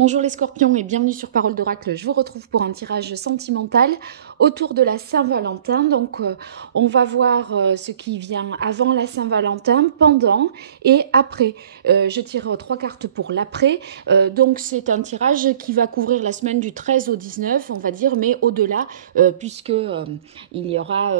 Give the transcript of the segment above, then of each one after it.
Bonjour les scorpions et bienvenue sur Parole d'Oracle. Je vous retrouve pour un tirage sentimental autour de la Saint-Valentin. Donc on va voir ce qui vient avant la Saint-Valentin, pendant et après. Je tire 3 cartes pour l'après. Donc c'est un tirage qui va couvrir la semaine du 13 au 19, on va dire, mais au-delà, puisque il y aura,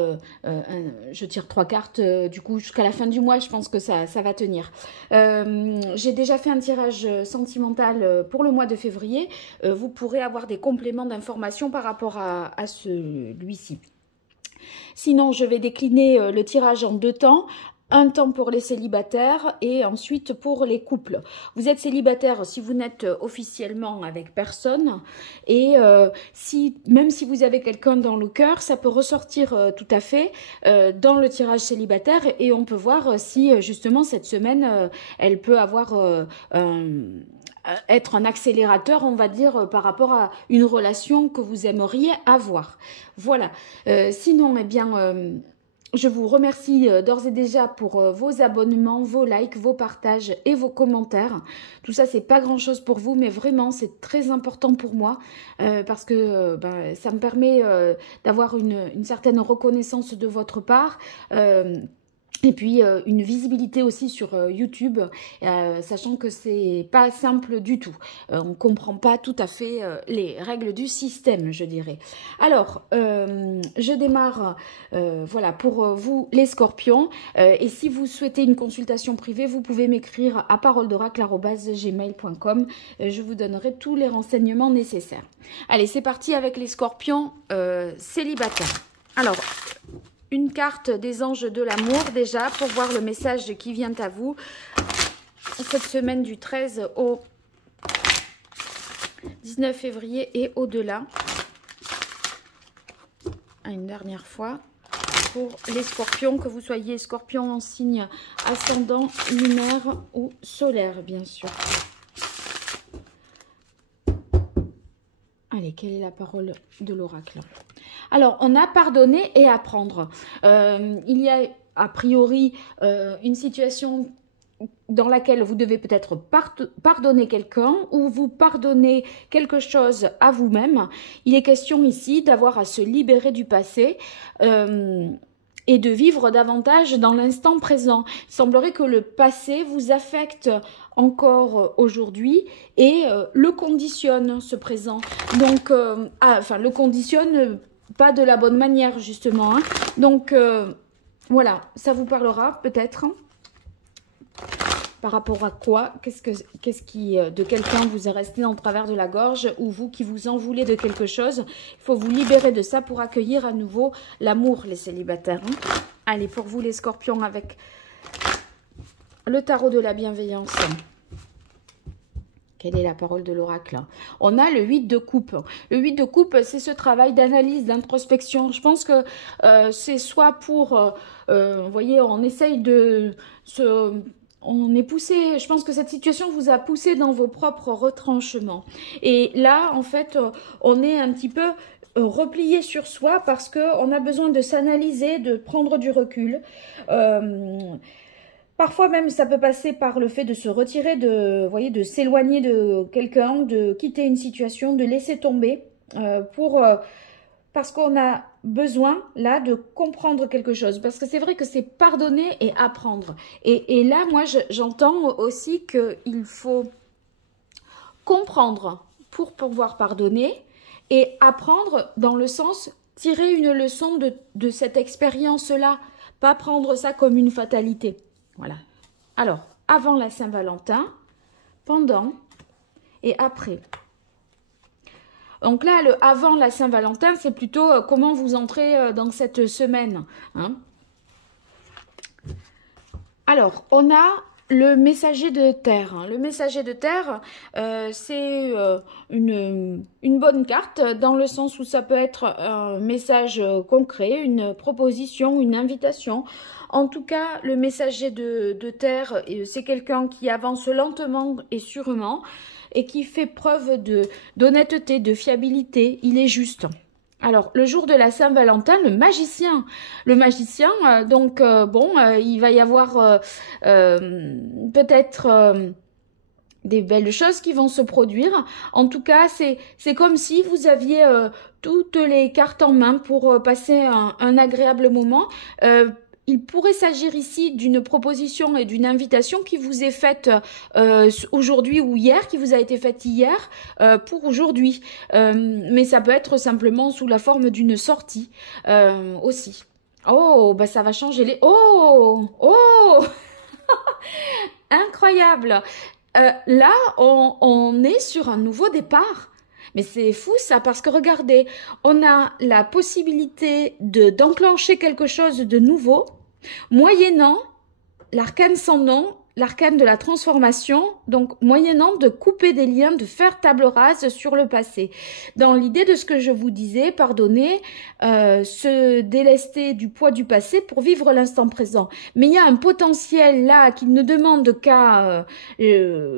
je tire 3 cartes du coup jusqu'à la fin du mois. Je pense que ça va tenir. J'ai déjà fait un tirage sentimental pour le mois de février. Vous pourrez avoir des compléments d'informations par rapport à celui-ci. Sinon, je vais décliner le tirage en 2 temps. Un temps pour les célibataires et ensuite pour les couples. Vous êtes célibataire si vous n'êtes officiellement avec personne et même si vous avez quelqu'un dans le cœur, ça peut ressortir tout à fait dans le tirage célibataire et on peut voir si justement cette semaine elle peut avoir être un accélérateur, on va dire, par rapport à une relation que vous aimeriez avoir. Voilà. Sinon, eh bien, je vous remercie d'ores et déjà pour vos abonnements, vos likes, vos partages et vos commentaires. Tout ça, c'est pas grand-chose pour vous, mais vraiment, c'est très important pour moi parce que ça me permet d'avoir une certaine reconnaissance de votre part. Et puis une visibilité aussi sur YouTube, sachant que c'est pas simple du tout. On comprend pas tout à fait les règles du système, je dirais. Alors, je démarre, voilà, pour vous les scorpions. Et si vous souhaitez une consultation privée, vous pouvez m'écrire à paroledoracle@gmail.com. Je vous donnerai tous les renseignements nécessaires. Allez, c'est parti avec les scorpions célibataires. Alors, une carte des anges de l'amour déjà pour voir le message qui vient à vous cette semaine du 13 au 19 février et au-delà. Une dernière fois pour les scorpions, que vous soyez scorpion en signe ascendant, lunaire ou solaire bien sûr. Allez, quelle est la parole de l'oracle? Alors, on a pardonné et apprendre. Il y a a priori une situation dans laquelle vous devez peut-être pardonner quelqu'un ou vous pardonner quelque chose à vous-même. Il est question ici d'avoir à se libérer du passé et de vivre davantage dans l'instant présent. Il semblerait que le passé vous affecte encore aujourd'hui et le conditionne, ce présent. Donc, enfin, le conditionne pas de la bonne manière, justement. Hein. Donc, voilà, ça vous parlera peut-être. Par rapport à quoi? Qu'est-ce qui, de quelqu'un vous est resté en travers de la gorge ou vous qui vous en voulez de quelque chose? Il faut vous libérer de ça pour accueillir à nouveau l'amour, les célibataires. Hein. Allez, pour vous les scorpions avec le tarot de la bienveillance. Quelle est la parole de l'oracle? On a le 8 de coupe. Le 8 de coupe, c'est ce travail d'analyse, d'introspection. Je pense que c'est soit pour, vous voyez, on essaye de se... On est poussé, je pense que cette situation vous a poussé dans vos propres retranchements. Et là, en fait, on est un petit peu replié sur soi parce qu'on a besoin de s'analyser, de prendre du recul. Parfois même, ça peut passer par le fait de se retirer, vous voyez, de s'éloigner de quelqu'un, de quitter une situation, de laisser tomber parce qu'on a besoin, là, de comprendre quelque chose. Parce que c'est vrai que c'est pardonner et apprendre. Et là, moi, j'entends aussi qu'il faut comprendre pour pouvoir pardonner et apprendre dans le sens, tirer une leçon de cette expérience-là. Pas prendre ça comme une fatalité. Voilà. Alors, avant la Saint-Valentin, pendant et après. Donc là, le avant la Saint-Valentin, c'est plutôt comment vous entrez dans cette semaine. Hein. Alors, on a le messager de terre. Le messager de terre, c'est une bonne carte dans le sens où ça peut être un message concret, une proposition, une invitation. En tout cas, le messager de terre, c'est quelqu'un qui avance lentement et sûrement et qui fait preuve d'honnêteté, de fiabilité. Il est juste. Alors, le jour de la Saint-Valentin, le magicien, donc, bon, il va y avoir peut-être des belles choses qui vont se produire. En tout cas, c'est comme si vous aviez toutes les cartes en main pour passer un agréable moment. Il pourrait s'agir ici d'une proposition et d'une invitation qui vous est faite aujourd'hui ou hier, qui vous a été faite hier pour aujourd'hui. Mais ça peut être simplement sous la forme d'une sortie aussi. Oh, bah ça va changer les... Oh, oh, incroyable. Là, on est sur un nouveau départ. Mais c'est fou ça, parce que regardez, on a la possibilité d'enclencher quelque chose de nouveau, moyennant l'arcane sans nom, l'arcane de la transformation, donc moyennant de couper des liens, de faire table rase sur le passé. Dans l'idée de ce que je vous disais, pardonnez, se délester du poids du passé pour vivre l'instant présent. Mais il y a un potentiel là qui ne demande qu'à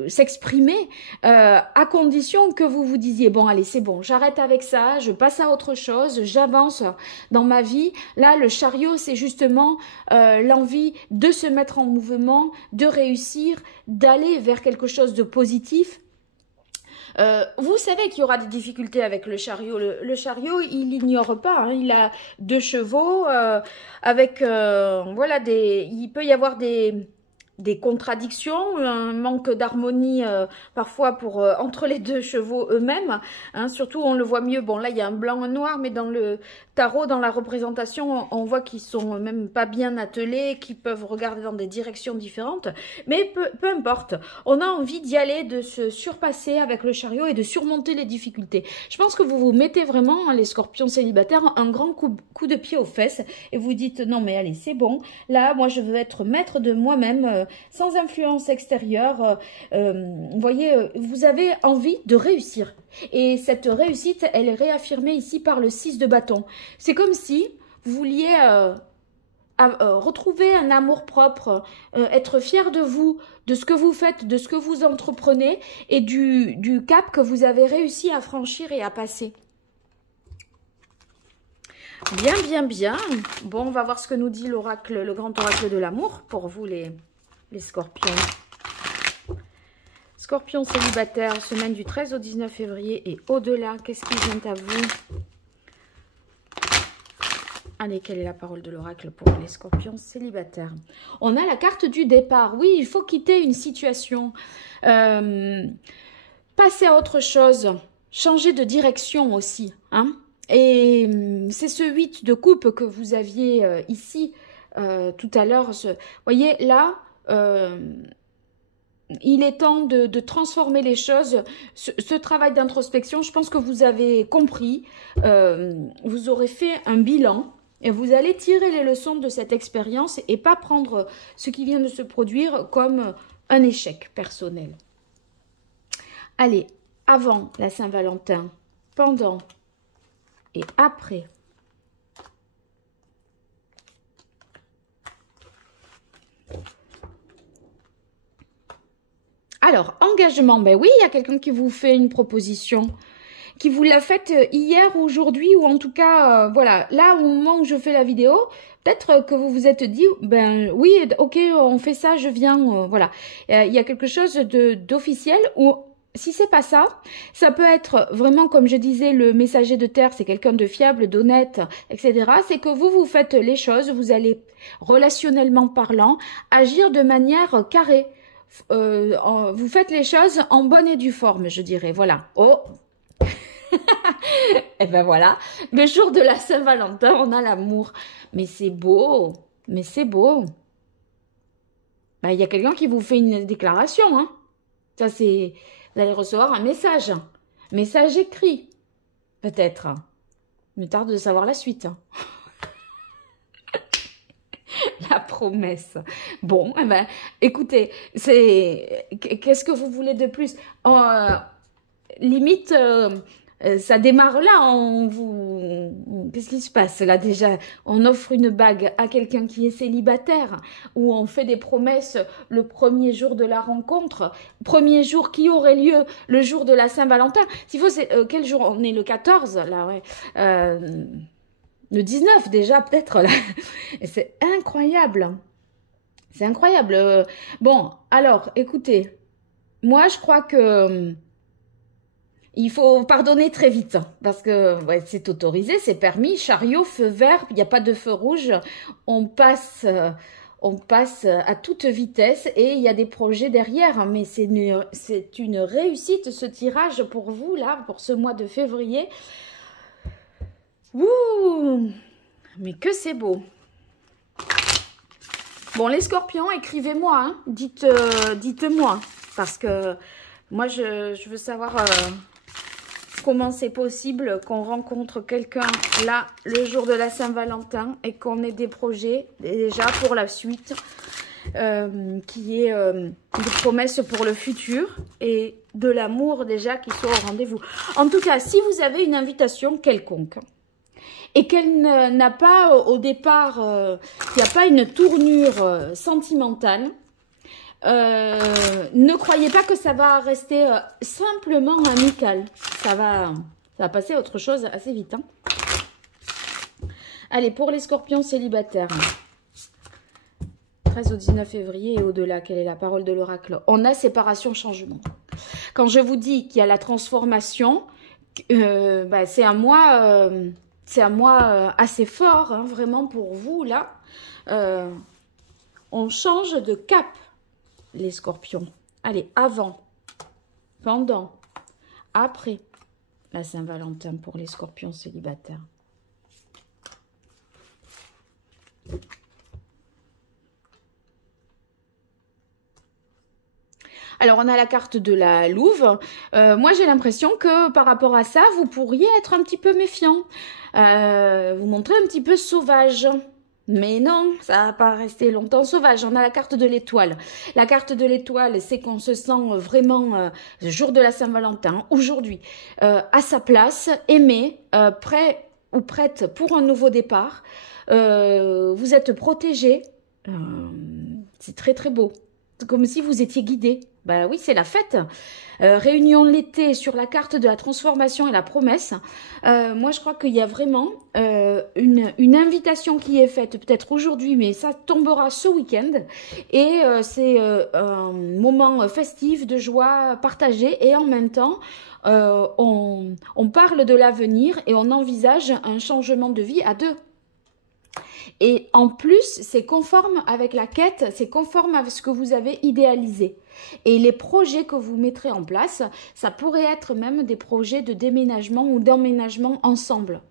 s'exprimer, à condition que vous vous disiez, bon allez c'est bon, j'arrête avec ça, je passe à autre chose, j'avance dans ma vie. Là le chariot c'est justement l'envie de se mettre en mouvement, de réussir, d'aller vers quelque chose de positif. Vous savez qu'il y aura des difficultés avec le chariot. Le chariot, il n'ignore pas. Hein, il a 2 chevaux avec voilà il peut y avoir des contradictions, un manque d'harmonie parfois entre les 2 chevaux eux-mêmes. Hein, surtout, on le voit mieux. Bon, là, il y a un blanc, un noir, mais dans le tarot, dans la représentation, on voit qu'ils sont même pas bien attelés, qu'ils peuvent regarder dans des directions différentes. Mais peu importe. On a envie d'y aller, de se surpasser avec le chariot et de surmonter les difficultés. Je pense que vous vous mettez vraiment, les scorpions célibataires, un grand coup de pied aux fesses et vous dites non mais allez, c'est bon. Là, moi, je veux être maître de moi-même, sans influence extérieure. Vous voyez, vous avez envie de réussir. Et cette réussite, elle est réaffirmée ici par le 6 de bâton. C'est comme si vous vouliez retrouver un amour-propre, être fier de vous, de ce que vous faites, de ce que vous entreprenez et du cap que vous avez réussi à franchir et à passer. Bien, bien, bien. Bon, on va voir ce que nous dit l'oracle, le grand oracle de l'amour pour vous les scorpions. Scorpion célibataire, semaine du 13 au 19 février et au-delà, qu'est-ce qui vient à vous? Allez, quelle est la parole de l'oracle pour les scorpions célibataires? On a la carte du départ. Oui, il faut quitter une situation, passer à autre chose, changer de direction aussi. Hein? Et c'est ce 8 de coupe que vous aviez ici tout à l'heure. Vous voyez, là... il est temps de transformer les choses. Ce travail d'introspection, je pense que vous avez compris. Vous aurez fait un bilan et vous allez tirer les leçons de cette expérience et pas prendre ce qui vient de se produire comme un échec personnel. Allez, avant la Saint-Valentin, pendant et après. Alors, engagement, ben oui, il y a quelqu'un qui vous fait une proposition, qui vous l'a faite hier ou aujourd'hui, ou en tout cas, voilà, là, au moment où je fais la vidéo, peut-être que vous vous êtes dit, ben oui, ok, on fait ça, je viens, voilà. Il y a quelque chose d'officiel, ou si c'est pas ça, ça peut être vraiment, comme je disais, le messager de terre, c'est quelqu'un de fiable, d'honnête, etc. C'est que vous faites les choses, vous allez, relationnellement parlant, agir de manière carrée. Vous faites les choses en bonne et due forme, je dirais. Voilà. Oh. Et ben voilà. Le jour de la Saint-Valentin, on a l'amour. Mais c'est beau. Mais c'est beau. Ben, il y a quelqu'un qui vous fait une déclaration. Hein. Ça, c'est... Vous allez recevoir un message. Message écrit. Peut-être. Il me tarde de savoir la suite. La promesse. Bon, eh ben, écoutez, qu'est-ce que vous voulez de plus? Limite, ça démarre là. Qu'est-ce qui se passe là déjà? On offre une bague à quelqu'un qui est célibataire, ou on fait des promesses le premier jour de la rencontre, premier jour qui aurait lieu le jour de la Saint-Valentin. S'il faut, quel jour? On est le 14 là, ouais. Le 19 déjà, peut-être, là. C'est incroyable. C'est incroyable. Bon, alors, écoutez. moi, je crois que il faut pardonner très vite, parce que ouais, c'est autorisé, c'est permis. Chariot, feu vert, il n'y a pas de feu rouge. On passe à toute vitesse et il y a des projets derrière. Mais c'est une réussite, ce tirage pour vous, là, pour ce mois de février. Ouh, mais que c'est beau. Bon, les scorpions, écrivez-moi, hein. Dites-moi, parce que moi, je veux savoir comment c'est possible qu'on rencontre quelqu'un là, le jour de la Saint-Valentin, et qu'on ait des projets déjà pour la suite, qui est des promesses pour le futur et de l'amour déjà qui soit au rendez-vous. En tout cas, si vous avez une invitation quelconque, et qu'elle n'a pas au départ, il n'y a pas une tournure sentimentale, ne croyez pas que ça va rester simplement amical. Ça va passer à autre chose assez vite. Hein. Allez, pour les scorpions célibataires, 13 au 19 février et au-delà, quelle est la parole de l'oracle? On a séparation, changement. Quand je vous dis qu'il y a la transformation, c'est un mois... c'est un mois assez fort, hein, vraiment pour vous, là. On change de cap, les scorpions. Allez, avant, pendant, après la Saint-Valentin pour les scorpions célibataires. Alors, on a la carte de la Louve. Moi, j'ai l'impression que par rapport à ça, vous pourriez être un petit peu méfiant. Vous montrez un petit peu sauvage. Mais non, ça va pas rester longtemps sauvage. On a la carte de l'étoile. La carte de l'étoile, c'est qu'on se sent vraiment, le jour de la Saint-Valentin, aujourd'hui, à sa place, aimé, prêt ou prête pour un nouveau départ. Vous êtes protégé. C'est très, très beau. C'est comme si vous étiez guidé. Ben oui, c'est la fête. Réunion l'été sur la carte de la transformation et la promesse. Moi, je crois qu'il y a vraiment une invitation qui est faite, peut-être aujourd'hui, mais ça tombera ce week-end. Et c'est un moment festif, de joie partagée. Et en même temps, on parle de l'avenir et on envisage un changement de vie à deux. Et en plus, c'est conforme avec la quête, c'est conforme avec ce que vous avez idéalisé. Et les projets que vous mettrez en place, ça pourrait être même des projets de déménagement ou d'emménagement ensemble.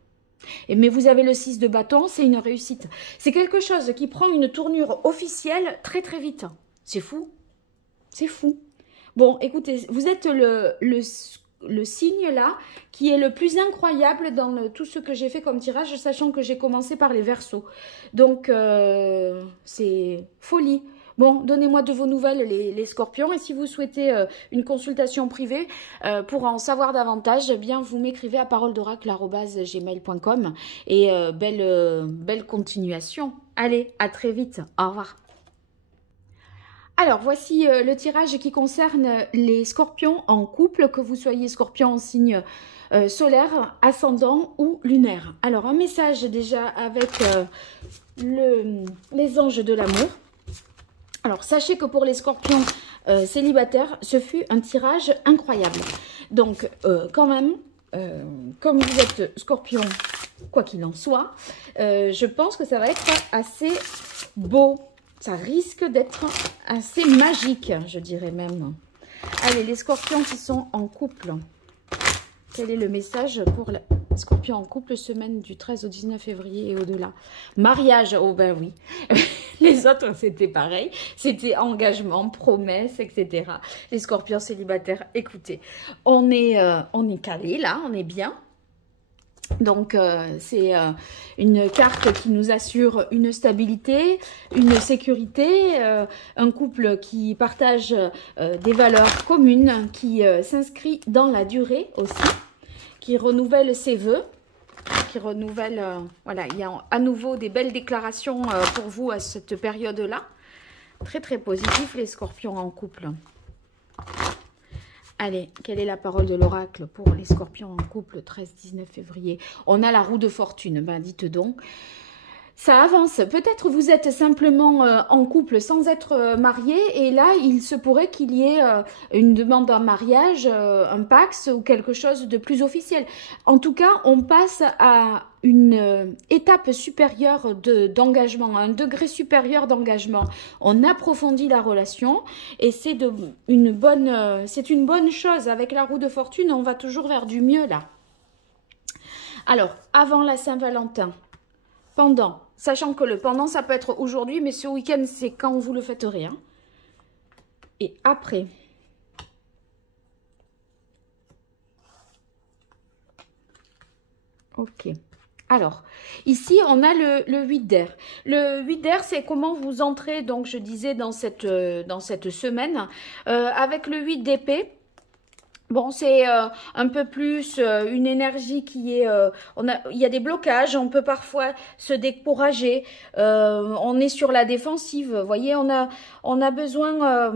Mais vous avez le 6 de bâton, c'est une réussite. C'est quelque chose qui prend une tournure officielle très très vite. C'est fou. C'est fou. Bon, écoutez, vous êtes le signe là qui est le plus incroyable dans tout ce que j'ai fait comme tirage, sachant que j'ai commencé par les Verseaux. Donc, c'est folie. Bon, donnez-moi de vos nouvelles les scorpions, et si vous souhaitez une consultation privée pour en savoir davantage, eh bien vous m'écrivez à paroledoracle@gmail.com, et belle continuation. Allez, à très vite. Au revoir. Alors, voici le tirage qui concerne les scorpions en couple, que vous soyez scorpion en signe solaire, ascendant ou lunaire. Alors, un message déjà avec les anges de l'amour. Alors, sachez que pour les scorpions célibataires, ce fut un tirage incroyable. Donc, quand même, comme vous êtes scorpion, quoi qu'il en soit, je pense que ça va être assez beau. Ça risque d'être assez magique, je dirais même. Allez, les scorpions qui sont en couple. Quel est le message pour les scorpions en couple, semaine du 13 au 19 février et au-delà? Mariage, oh ben oui. Les autres, c'était pareil. C'était engagement, promesse, etc. Les scorpions célibataires, écoutez, on est calé là, on est bien. Donc, c'est une carte qui nous assure une stabilité, une sécurité, un couple qui partage des valeurs communes, qui s'inscrit dans la durée aussi, qui renouvelle ses vœux, qui renouvelle, voilà, il y a à nouveau des belles déclarations pour vous à cette période-là. Très, très positif, les scorpions en couple. Allez, quelle est la parole de l'oracle pour les scorpions en couple 13-19 février? On a la roue de fortune, ben dites donc. ça avance. Peut-être vous êtes simplement en couple sans être marié et là, il se pourrait qu'il y ait une demande en mariage, un Pacs ou quelque chose de plus officiel. En tout cas, on passe à une étape supérieure d'engagement, un degré supérieur d'engagement. On approfondit la relation et c'est une bonne chose. Avec la roue de fortune, on va toujours vers du mieux là. Alors, avant la Saint-Valentin, pendant, sachant que le pendant, ça peut être aujourd'hui, mais ce week-end, c'est quand vous le fêterez. Hein. Et après. Ok. Alors, ici, on a le 8 d'air. Le 8 d'air, c'est comment vous entrez, donc je disais, dans cette semaine. Avec le 8 d'épée, bon, c'est un peu plus une énergie qui est... il y a des blocages, on peut parfois se décourager. On est sur la défensive, vous voyez, on a besoin...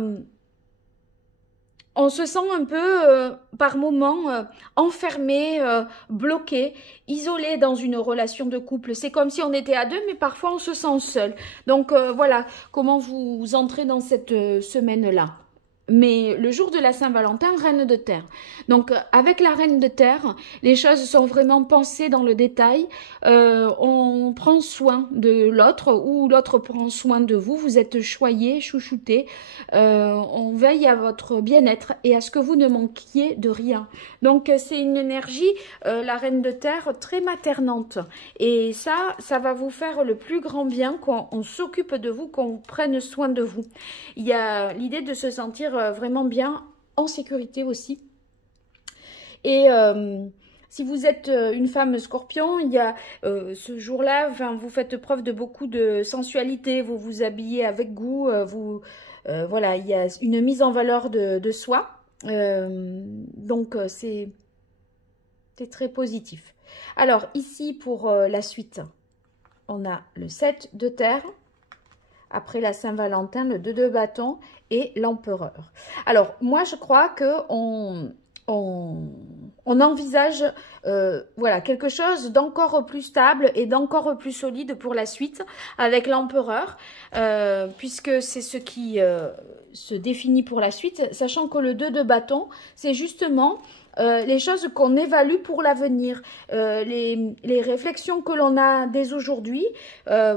on se sent un peu, par moments, enfermé, bloqué, isolé dans une relation de couple. C'est comme si on était à deux, mais parfois on se sent seul. Donc voilà, comment vous entrez dans cette semaine-là. Mais le jour de la Saint-Valentin, reine de terre. Donc, avec la reine de terre, les choses sont vraiment pensées dans le détail. On prend soin de l'autre ou l'autre prend soin de vous. Vous êtes choyé, chouchouté. On veille à votre bien-être et à ce que vous ne manquiez de rien. Donc, c'est une énergie, la reine de terre, très maternante. Et ça va vous faire le plus grand bien qu'on s'occupe de vous, qu'on prenne soin de vous. Il y a l'idée de se sentir vraiment bien en sécurité aussi. Et si vous êtes une femme scorpion, il y a ce jour-là, vous faites preuve de beaucoup de sensualité, vous vous habillez avec goût, voilà, il y a une mise en valeur de soi. Donc c'est très positif. Alors ici pour la suite, on a le 7 de terre. Après la Saint-Valentin, le 2 de bâton et l'empereur. Alors, moi, je crois qu'on envisage voilà, quelque chose d'encore plus stable et d'encore plus solide pour la suite avec l'empereur, puisque c'est ce qui se définit pour la suite, sachant que le 2 de bâton, c'est justement... les choses qu'on évalue pour l'avenir, les réflexions que l'on a dès aujourd'hui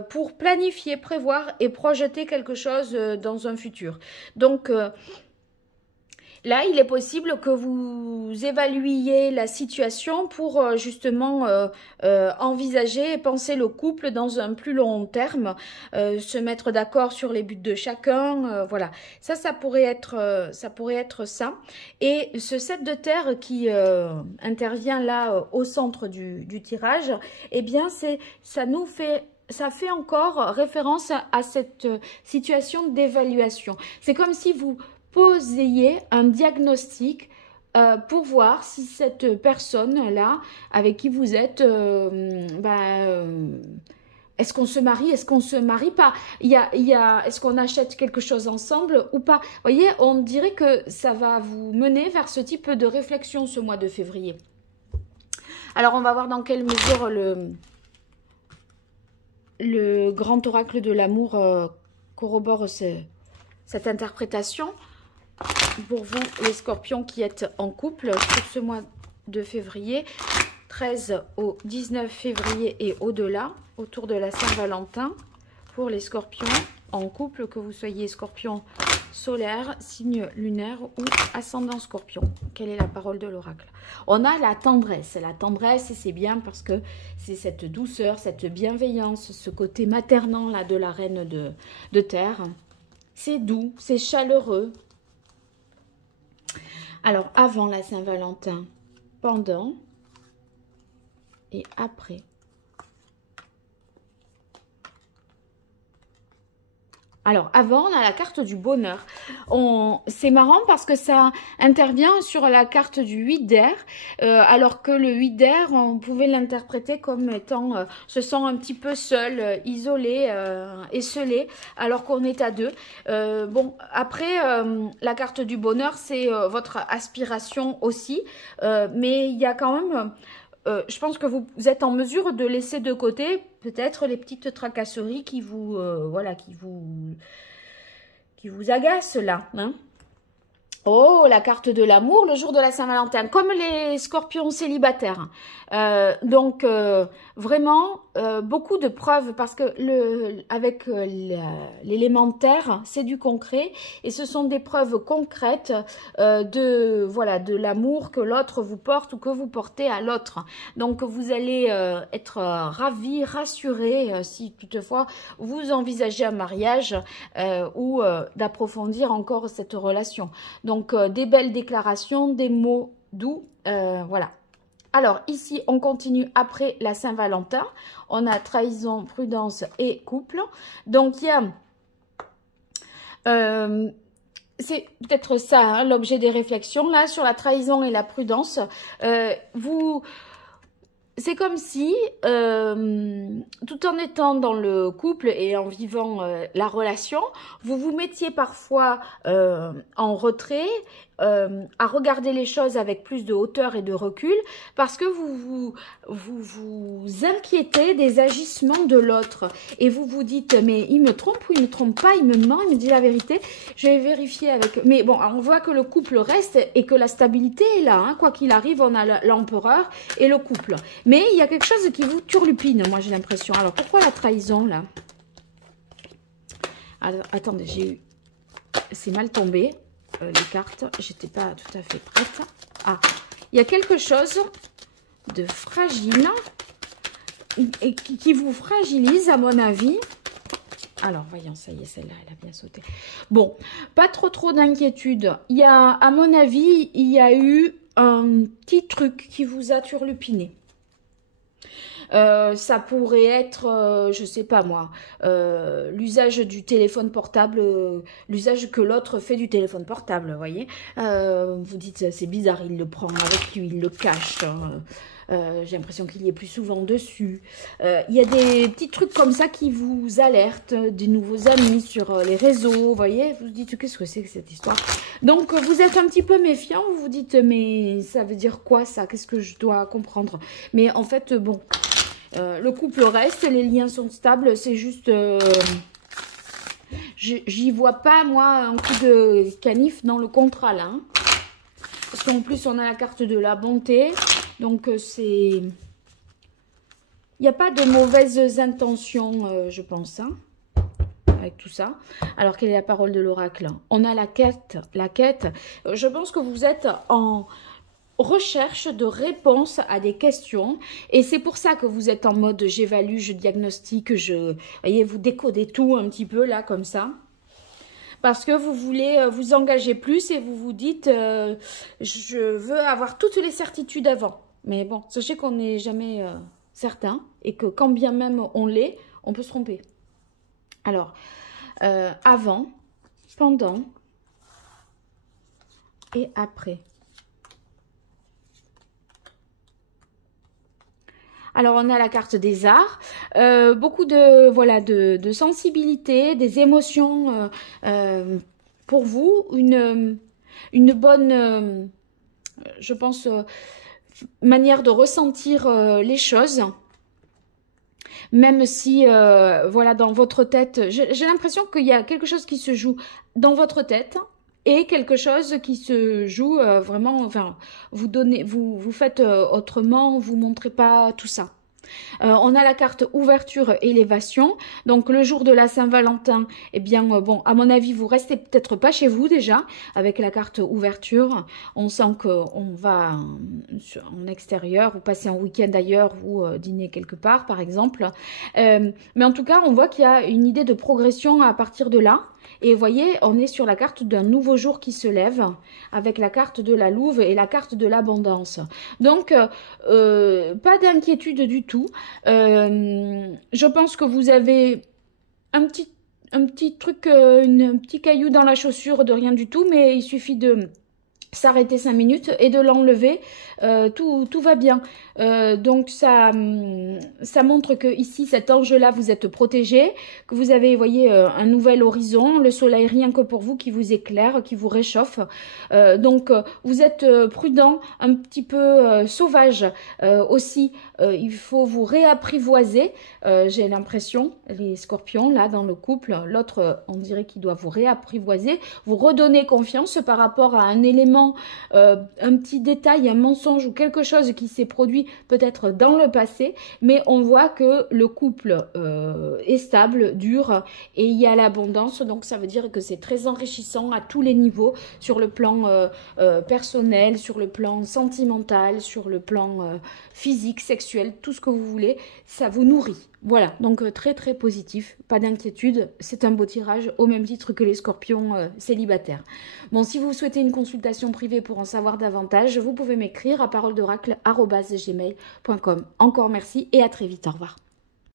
pour planifier, prévoir et projeter quelque chose dans un futur. Donc, là, il est possible que vous évaluiez la situation pour justement envisager et penser le couple dans un plus long terme, se mettre d'accord sur les buts de chacun, voilà. Ça pourrait être ça. Et ce 7 de terre qui intervient là au centre du tirage, eh bien, ça fait encore référence à cette situation d'évaluation. C'est comme si vous posiez un diagnostic pour voir si cette personne-là, avec qui vous êtes, est-ce qu'on se marie, est-ce qu'on se marie pas, est-ce qu'on achète quelque chose ensemble ou pas. Vous voyez, on dirait que ça va vous mener vers ce type de réflexion ce mois de février. Alors, on va voir dans quelle mesure le grand oracle de l'amour corrobore cette interprétation. Pour vous, les scorpions qui êtes en couple sur ce mois de février, 13 au 19 février et au-delà, autour de la Saint-Valentin, pour les scorpions en couple, que vous soyez scorpion solaire, signe lunaire ou ascendant scorpion. Quelle est la parole de l'oracle? On a la tendresse. La tendresse, c'est bien parce que c'est cette douceur, cette bienveillance, ce côté maternant là de la reine de terre. C'est doux, c'est chaleureux. Alors, avant la Saint-Valentin, pendant et après. Alors, avant, on a la carte du bonheur. C'est marrant parce que ça intervient sur la carte du 8 d'air, alors que le 8 d'air, on pouvait l'interpréter comme étant, se sent un petit peu seul, isolé, esselé, alors qu'on est à deux. Bon, après, la carte du bonheur, c'est votre aspiration aussi, mais il y a quand même... je pense que vous êtes en mesure de laisser de côté peut-être les petites tracasseries qui vous, voilà, qui vous agacent là, hein. Oh, la carte de l'amour, le jour de la Saint-Valentin, comme les scorpions célibataires. Donc, vraiment, beaucoup de preuves, parce que avec l'élémentaire, c'est du concret, et ce sont des preuves concrètes voilà, de l'amour que l'autre vous porte ou que vous portez à l'autre. Donc, vous allez être ravis, rassurés, si toutefois vous envisagez un mariage ou d'approfondir encore cette relation. Donc, des belles déclarations, des mots doux, voilà. Alors, ici, on continue après la Saint-Valentin. On a trahison, prudence et couple. Donc, il y a... c'est peut-être ça, hein, l'objet des réflexions. Là, sur la trahison et la prudence, c'est comme si, tout en étant dans le couple et en vivant la relation, vous vous mettiez parfois en retrait, à regarder les choses avec plus de hauteur et de recul, parce que vous inquiétez des agissements de l'autre. Et vous vous dites, mais il me trompe ou il me trompe pas, il me ment, il me dit la vérité. Je vais vérifier avec... Mais bon, on voit que le couple reste et que la stabilité est là. Hein. Quoi qu'il arrive, on a l'empereur et le couple. Mais il y a quelque chose qui vous turlupine, moi j'ai l'impression. Alors, pourquoi la trahison, là? Alors, attendez, j'ai eu... C'est mal tombé. Les cartes, j'étais pas tout à fait prête. Ah, il y a quelque chose de fragile et qui vous fragilise à mon avis. Alors voyons, ça y est, celle-là elle a bien sauté. Bon, pas trop d'inquiétude. Il y a, à mon avis, il y a eu un petit truc qui vous a turlupiné. Ça pourrait être, je sais pas moi, l'usage du téléphone portable, l'usage que l'autre fait du téléphone portable, vous voyez. Vous dites, c'est bizarre, il le prend avec lui, il le cache. Hein. J'ai l'impression qu'il y est plus souvent dessus. Il y a des petits trucs comme ça qui vous alertent, des nouveaux amis sur les réseaux, vous voyez. Vous vous dites, qu'est-ce que c'est que cette histoire? Donc, vous êtes un petit peu méfiant, vous vous dites, mais ça veut dire quoi ça? Qu'est-ce que je dois comprendre? Mais en fait, bon... le couple reste, les liens sont stables, c'est juste... j'y vois pas, moi, un coup de canif dans le contrat, là. Hein. Parce qu'en plus, on a la carte de la bonté. Donc, c'est... Il n'y a pas de mauvaises intentions, je pense, hein, avec tout ça. Alors, quelle est la parole de l'oracle? On a la quête. La quête. Je pense que vous êtes en... recherche de réponses à des questions, et c'est pour ça que vous êtes en mode j'évalue, je diagnostique, voyez, vous décodez tout un petit peu là comme ça, parce que vous voulez vous engager plus et vous vous dites je veux avoir toutes les certitudes avant. Mais bon, sachez qu'on n'est jamais certain et que quand bien même on l'est, on peut se tromper. Alors, avant, pendant et après. Alors, on a la carte des arts, beaucoup de, voilà, de sensibilité, des émotions pour vous, une bonne, je pense, manière de ressentir les choses, même si, voilà, dans votre tête, j'ai l'impression qu'il y a quelque chose qui se joue dans votre tête, et quelque chose qui se joue vraiment, enfin, vous faites autrement, vous montrez pas tout ça. On a la carte ouverture, élévation. Donc le jour de la Saint-Valentin, eh bien, bon, à mon avis, vous restez peut-être pas chez vous déjà, avec la carte ouverture. On sent qu'on va en extérieur, ou passer un week-end ailleurs, ou dîner quelque part, par exemple. Mais en tout cas, on voit qu'il y a une idée de progression à partir de là. Et vous voyez, on est sur la carte d'un nouveau jour qui se lève, avec la carte de la louve et la carte de l'abondance. Donc, pas d'inquiétude du tout. Je pense que vous avez un petit truc, un petit caillou dans la chaussure de rien du tout, mais il suffit de s'arrêter 5 minutes et de l'enlever, tout va bien. Donc ça montre que ici, cet ange-là, vous êtes protégé, que vous avez, vous voyez, un nouvel horizon, le soleil rien que pour vous qui vous éclaire, qui vous réchauffe. Donc vous êtes prudent, un petit peu sauvage aussi. Il faut vous réapprivoiser, j'ai l'impression, les scorpions là dans le couple, l'autre on dirait qu'il doit vous réapprivoiser, vous redonner confiance par rapport à un élément, un petit détail, un mensonge ou quelque chose qui s'est produit peut-être dans le passé, mais on voit que le couple est stable, dur et il y a l'abondance, donc ça veut dire que c'est très enrichissant à tous les niveaux, sur le plan personnel, sur le plan sentimental, sur le plan physique, sexuel, tout ce que vous voulez, ça vous nourrit. Voilà, donc très très positif, pas d'inquiétude, c'est un beau tirage au même titre que les scorpions célibataires. Bon, si vous souhaitez une consultation privée pour en savoir davantage, vous pouvez m'écrire à paroledoracle@gmail.com. Encore merci et à très vite, au revoir.